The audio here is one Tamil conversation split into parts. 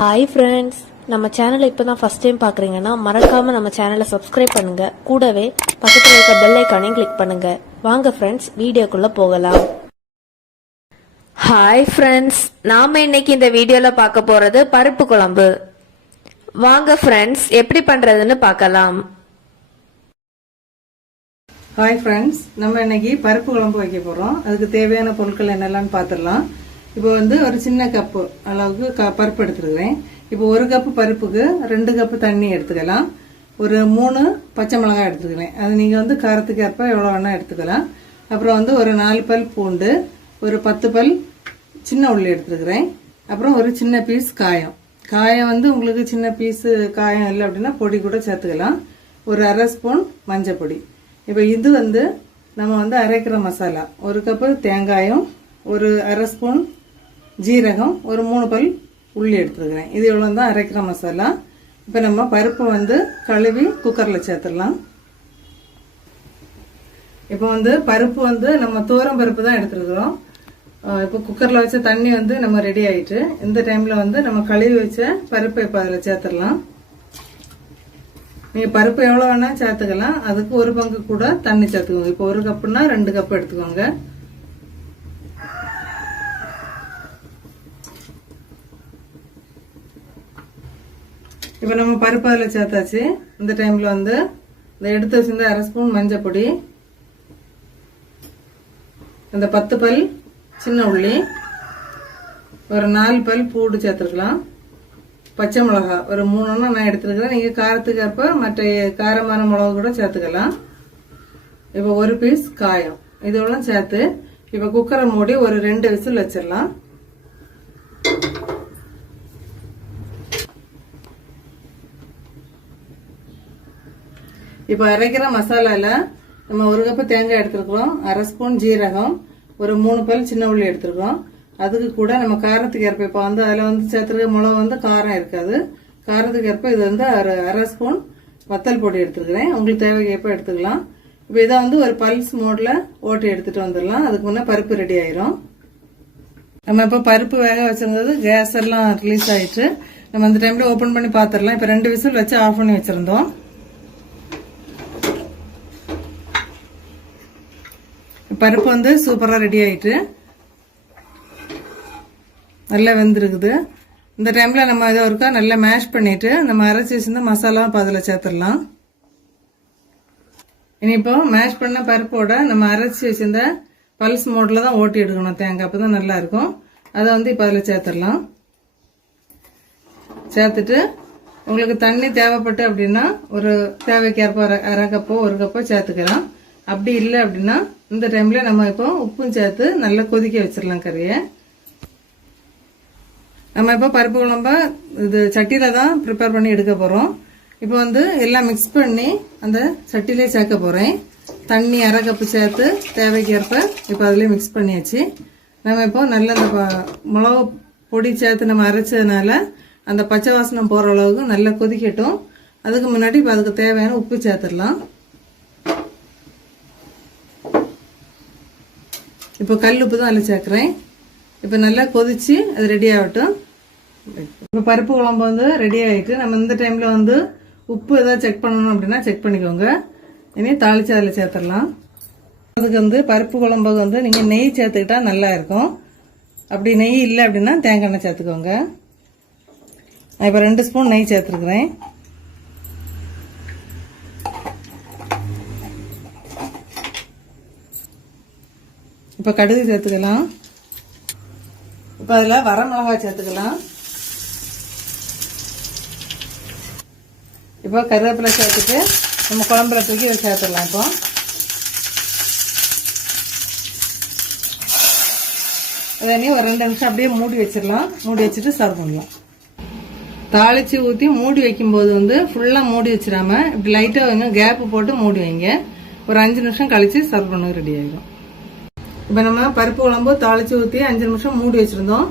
ஹாய் ஃப்ரெண்ட்ஸ் நம்ம சேனலை இப்போ தான் ஃபஸ்ட் டைம் பார்க்குறீங்கன்னா மறக்காமல் நம்ம சேனலை சப்ஸ்கிரைப் பண்ணுங்கள் கூடவே பக்கத்தில் இருக்க பெல் ஐக்கானையும் கிளிக் பண்ணுங்கள் வாங்க ஃப்ரெண்ட்ஸ் வீடியோக்குள்ளே போகலாம். ஹாய் ஃப்ரெண்ட்ஸ் நாம் இன்னைக்கு இந்த வீடியோவில் பார்க்க போகிறது பருப்பு குழம்பு. வாங்க ஃப்ரெண்ட்ஸ் எப்படி பண்ணுறதுன்னு பார்க்கலாம். ஹாய் ஃப்ரெண்ட்ஸ் நம்ம இன்னைக்கு பருப்பு குழம்பு வைக்க போகிறோம் அதுக்கு தேவையான பொருட்கள் என்னெல்லாம் பார்த்துடலாம். இப்போ வந்து ஒரு சின்ன கப்பு அளவுக்கு க பருப்பு எடுத்துருக்குறேன். இப்போ ஒரு கப்பு பருப்புக்கு ரெண்டு கப்பு தண்ணி எடுத்துக்கலாம். ஒரு மூணு பச்சை மிளகாய் எடுத்துக்கிறேன். அது நீங்கள் வந்து காரத்துக்கு ஏற்ப எவ்வளோ வேணால் எடுத்துக்கலாம். அப்புறம் வந்து ஒரு நாலு பல் பூண்டு ஒரு பத்து பல் சின்ன உள்ளி எடுத்துருக்குறேன். அப்புறம் ஒரு சின்ன பீஸ் காயம். காயம் வந்து உங்களுக்கு சின்ன பீஸு காயம் இல்லை அப்படின்னா பொடி கூட சேர்த்துக்கலாம். ஒரு அரை ஸ்பூன் மஞ்சள் பொடி. இப்போ இது வந்து நம்ம வந்து அரைக்கிற மசாலா. ஒரு கப்பு தேங்காயும் ஒரு அரை ஸ்பூன் ஜீரகம் ஒரு மூணு பல் உள்ளி எடுத்துருக்கிறேன். இது இவ்வளோ தான் அரைக்கிற மசாலா. இப்போ நம்ம பருப்பு வந்து கழுவி குக்கரில் சேர்த்துடலாம். இப்போ வந்து பருப்பு வந்து நம்ம தூரம் பருப்பு தான் எடுத்துருக்குறோம். இப்போ குக்கரில் வச்ச தண்ணி வந்து நம்ம ரெடி ஆயிட்டு இந்த டைமில் வந்து நம்ம கழுவி வச்ச பருப்பை இப்போ அதில் சேர்த்துடலாம். நீங்கள் பருப்பு எவ்வளோ வேணால் சேர்த்துக்கலாம். அதுக்கு ஒரு பங்கு கூட தண்ணி சேர்த்துக்கோங்க. இப்போ ஒரு கப்புனா ரெண்டு கப் எடுத்துக்கோங்க. இப்போ நம்ம பருப்பு அதில் சேர்த்தாச்சு. இந்த டைமில் வந்து இந்த எடுத்து வச்சிருந்த அரை ஸ்பூன் மஞ்சள் பொடி இந்த பத்து பல் சின்ன உள்ளி ஒரு நாலு பல் பூடு சேர்த்துருக்கலாம். பச்சை மிளகா ஒரு மூணுன்னு நான் எடுத்துருக்கிறேன். நீங்கள் காரத்துக்கு அப்போ மற்ற காரமான மிளகா கூட சேர்த்துக்கலாம். இப்போ ஒரு பீஸ் காயம். இதெல்லாம் சேர்த்து இப்போ குக்கரை மூடி ஒரு ரெண்டு விசில் வச்சிடலாம். இப்போ அரைக்கிற மசாலாவில் நம்ம ஒரு கப்பு தேங்காய் எடுத்துருக்குறோம் அரை ஸ்பூன் ஜீரகம் ஒரு மூணு பல் சின்ன உள்ளி எடுத்துருக்கோம் அதுக்கு கூட நம்ம காரத்துக்கு ஏற்ப இப்போ வந்து அதில் வந்து சேர்த்துருக்க மிளகு வந்து காரம் இருக்காது. காரத்துக்கு ஏற்ப இது வந்து அரை அரை ஸ்பூன் வத்தல் பொடி எடுத்துருக்கிறேன். உங்களுக்கு தேவைக்கு ஏற்ப எடுத்துக்கலாம். இப்போ இதை வந்து ஒரு பல்ஸ் மோடில் ஓட்டி எடுத்துகிட்டு வந்துடலாம். அதுக்கு முன்னே பருப்பு ரெடி ஆயிரும். நம்ம இப்போ பருப்பு வேக வச்சிருந்தது கேஸ் எல்லாம் ரிலீஸ் ஆயிட்டு நம்ம அந்த டைமில் ஓப்பன் பண்ணி பார்த்துடலாம் இப்போ ரெண்டு விசில் வச்சு ஆஃப் பண்ணி வச்சுருந்தோம். பருப்பு வந்து சூப்பராக ரெடி ஆகிட்டு நல்லா வெந்திருக்குது. இந்த டைமில் நம்ம இதை ஒருக்கா நல்லா மேஷ் பண்ணிவிட்டு நம்ம அரைச்சி வச்சிருந்த மசாலா இப்போ அதில் சேர்த்துடலாம். இனி இப்போ மேஷ் பண்ண பருப்போட நம்ம அரைச்சி வச்சுருந்த பல்ஸ் மோட்டில் தான் ஓட்டி எடுக்கணும். தேங்காய் அப்போ தான் நல்லாயிருக்கும் அதை வந்து இப்போ அதில் சேர்த்துடலாம். சேர்த்துட்டு உங்களுக்கு தண்ணி தேவைப்பட்டு அப்படின்னா ஒரு தேவைக்கேற்ப அரை அரை கப்போ ஒரு கப்போ சேர்த்துக்கலாம். அப்படி இல்லை அப்படின்னா இந்த டைமில் நம்ம இப்போ உப்பும் சேர்த்து நல்லா கொதிக்க வச்சிடலாம் கறியை. நம்ம இப்போ பருப்பு குழம்ப இது சட்டியில் தான் ப்ரிப்பேர் பண்ணி எடுக்க போகிறோம் இப்போ வந்து எல்லாம் மிக்ஸ் பண்ணி அந்த சட்டிலே சேர்க்க போகிறேன் தண்ணி அரை கப்பு சேர்த்து தேவைக்கேற்ப இப்போ அதிலே மிக்ஸ் பண்ணியாச்சு. நம்ம இப்போ நல்ல அந்த ப- மிளகு பொடி சேர்த்து நம்ம அரைச்சதுனால அந்த பச்சை வாசனம் போகிற அளவுக்கு நல்லா கொதிக்கட்டும். அதுக்கு முன்னாடி இப்போ அதுக்கு தேவையான உப்பு சேர்த்துடலாம். இப்போ கல் உப்பு தான் அதில் சேர்க்குறேன் இப்போ நல்லா கொதிச்சு அது ரெடி ஆகட்டும். இப்போ பருப்பு குழம்பு வந்து ரெடி ஆகிட்டு நம்ம இந்த டைமில் வந்து உப்பு எதாவது செக் பண்ணணும் அப்படின்னா செக் பண்ணிக்கோங்க. இனி தாளிச்சு அதில் சேர்த்துடலாம். அதுக்கு வந்து பருப்பு குழம்புக்கு வந்து நீங்கள் நெய் சேர்த்துக்கிட்டா நல்லா இருக்கும். அப்படி நெய் இல்லை அப்படின்னா தேங்காய் எண்ணெய் சேர்த்துக்கோங்க. நான் இப்போ ரெண்டு ஸ்பூன் நெய் சேர்த்துருக்குறேன். இப்போ கடுகு சேர்த்துக்கலாம். இப்போ அதில் வரமிளகாய் சேர்த்துக்கலாம். இப்போ கருவேப்பிலை சேர்த்துட்டு நம்ம குழம்புல தூக்கி இதை சேர்த்துடலாம் இப்போ. அதே ஒரு ரெண்டு நிமிஷம் அப்படியே மூடி வச்சிடலாம். மூடி வச்சுட்டு சர்வ் பண்ணலாம். தாளித்து ஊற்றி மூடி வைக்கும்போது வந்து ஃபுல்லாக மூடி வச்சிடாம இப்படி லைட்டாக கொஞ்சம் கேப்பு போட்டு மூடி வைங்க. ஒரு அஞ்சு நிமிஷம் கழித்து சர்வ் பண்ண ரெடி ஆகிடும் இப்போ நம்ம பருப்பு குழம்பு தாளிச்சு ஊற்றி அஞ்சு நிமிஷம் மூடி வச்சுருந்தோம்.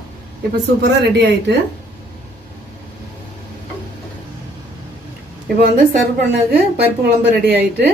இப்போ சூப்பராக ரெடி ஆயிட்டு. இப்போ வந்து சர்வ் பண்ணதுக்கு பருப்பு குழம்பு ரெடி ஆயிட்டு.